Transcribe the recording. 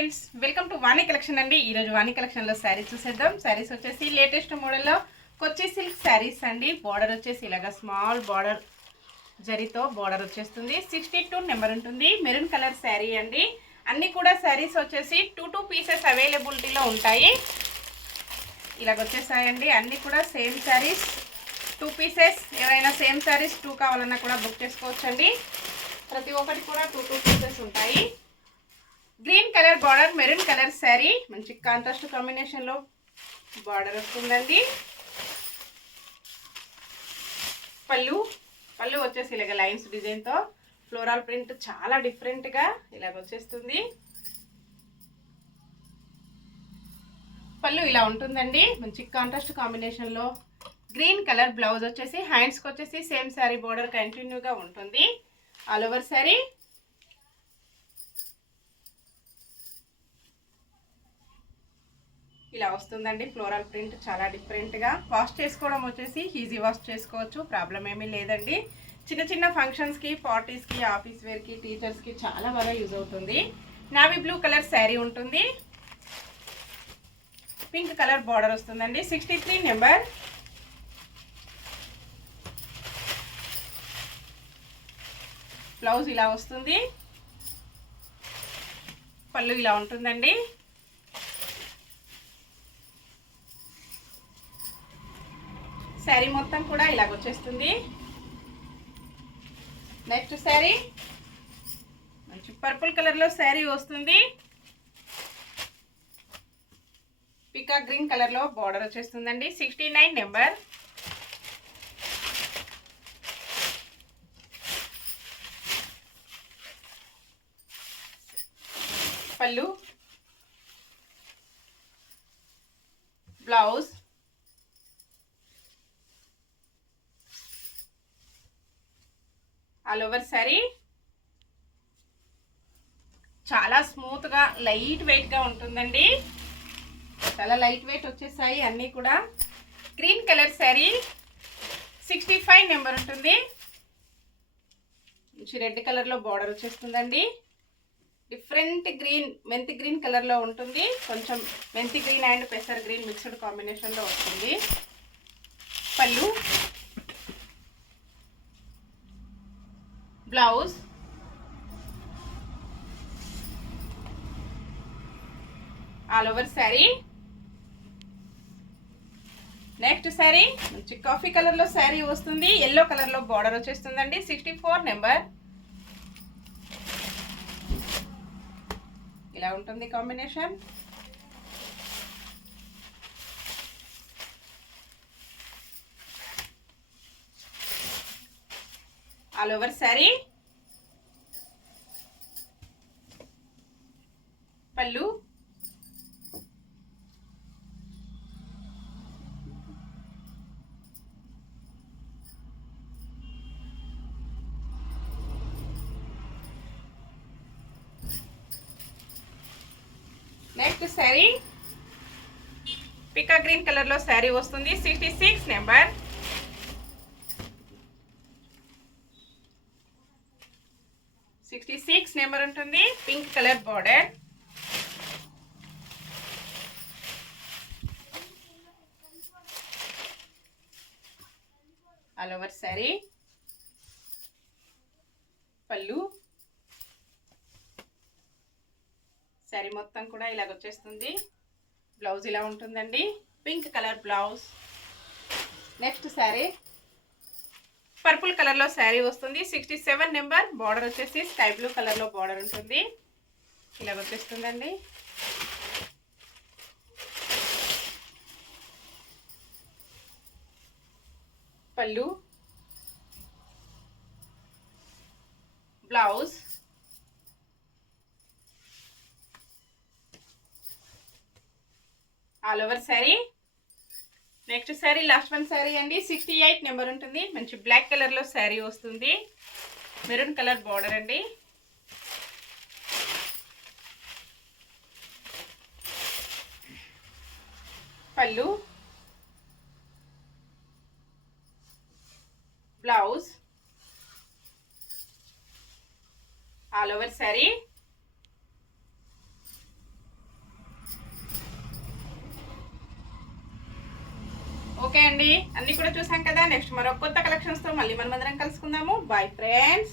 Friends, welcome to వాణి కలెక్షన్ అండి. ఈరోజు వాణి కలెక్షన్లో శారీస్ చూసేద్దాం. శారీస్ వచ్చేసి లేటెస్ట్ మోడల్లో కొచ్చి సిల్క్ శారీస్ అండి. బార్డర్ వచ్చేసి ఇలాగా స్మాల్ బార్డర్ జరీతో బార్డర్ వచ్చేస్తుంది. 62 నెంబర్ ఉంటుంది. మెరూన్ కలర్ శారీ అండి. అన్నీ కూడా శారీస్ వచ్చేసి 2 పీసెస్ అవైలబిలిటీలో ఉంటాయి. ఇలాగ వచ్చేసాయండి. అన్నీ కూడా సేమ్ శారీస్ 2 పీసెస్. ఎవరైనా సేమ్ శారీస్ 2 కావాలన్నా కూడా బుక్ చేసుకోవచ్చండి. ప్రతి ఒక్కటి కూడా 2 పీసెస్ ఉంటాయి. Green colour border, maroon colour sari, మంచి కాంట్రాస్ట్ కాంబినేషన్లో బార్డర్ వస్తుందండి. పళ్ళు వచ్చేసి ఇలాగ లైన్స్ డిజైన్తో ఫ్లోరల్ ప్రింట్ చాలా డిఫరెంట్గా ఇలాగ వచ్చేస్తుంది. పళ్ళు ఇలా ఉంటుందండి. మంచి కాంట్రాస్ట్ కాంబినేషన్లో గ్రీన్ కలర్ బ్లౌజ్ వచ్చేసి హ్యాండ్స్కి వచ్చేసి సేమ్ శారీ బార్డర్ కంటిన్యూగా ఉంటుంది. ఆల్ ఓవర్ శారీ ఇలా వస్తుందండి. ఫ్లోరల్ ప్రింట్ చాలా డిఫరెంట్గా. వాష్ చేసుకోవడం వచ్చేసి ఈజీ వాష్ చేసుకోవచ్చు, ప్రాబ్లం ఏమీ లేదండి. చిన్న చిన్న ఫంక్షన్స్కి, పార్టీస్కి, ఆఫీస్ వేర్కి, టీచర్స్కి చాలా బాగా యూజ్ అవుతుంది. నావీ బ్లూ కలర్ శారీ ఉంటుంది. పింక్ కలర్ బార్డర్ వస్తుందండి. 63 నెంబర్. బ్లౌజ్ ఇలా వస్తుంది. పళ్ళు ఇలా ఉంటుందండి. శారీ మొత్తం కూడా ఇలాగ వచ్చేస్తుంది. నెక్స్ట్ శారీ మంచి పర్పుల్ కలర్లో శారీ వస్తుంది. పికాక్ గ్రీన్ కలర్లో బార్డర్ వచ్చేస్తుందండి. 69 నెంబర్. పళ్ళు, బ్లౌజ్, ఆల్ ఓవర్ శారీ చాలా స్మూత్గా లైట్ వెయిట్గా ఉంటుందండి. చాలా లైట్ వెయిట్ వచ్చేసాయి అన్నీ కూడా. గ్రీన్ కలర్ శారీ, 65 నెంబర్ ఉంటుంది. మంచి రెడ్ కలర్లో బార్డర్ వచ్చేస్తుందండి. డిఫరెంట్ గ్రీన్, మెంతి గ్రీన్ కలర్లో ఉంటుంది. కొంచెం మెంతి గ్రీన్ అండ్ పెసర్ గ్రీన్ మిక్స్డ్ కాంబినేషన్లో వస్తుంది. పళ్ళు, బ్లౌజ్, ఆల్ ఓవర్ శారీ. నెక్స్ట్ శారీ మంచి కాఫీ కలర్లో శారీ వస్తుంది. ఎల్లో కలర్లో బార్డర్ వచ్చేస్తుందండి. 64 నెంబర్. ఇలా ఉంటుంది కాంబినేషన్. All over sari. పళ్ళు, నెక్స్ట్ శారీ పికా గ్రీన్ కలర్లో శారీ వస్తుంది. 66 నెంబర్. ఉంటుంది. Pink colour border. All over sari. పళ్ళు, శారీ మొత్తం కూడా ఇలాగ వచ్చేస్తుంది. బ్లౌజ్ ఇలా ఉంటుందండి. Pink colour blouse. Next sari పర్పుల్ కలర్లో శారీ వస్తుంది. 67 నెంబర్. బార్డర్ వచ్చేసి స్కై బ్లూ కలర్లో బార్డర్ ఉంటుంది. ఇలాగ వచ్చేస్తుందండి. పళ్ళు, బ్లౌజ్, ఆల్ ఓవర్ శారీ. నెక్స్ట్ శారీ లాస్ట్ వన్ శారీ అండి. 68 నెంబర్ ఉంటుంది. మంచి బ్లాక్ కలర్లో శారీ వస్తుంది. మెరూన్ కలర్ బార్డర్ అండి. పళ్ళు, బ్లౌజ్, ఆల్ ఓవర్ శారీ. ఓకే అండి, అన్నీ కూడా చూసాం కదా. నెక్స్ట్ మరో కొత్త కలెక్షన్స్తో మళ్ళీ మనం అందరం కలుసుకుందాము. Bye friends.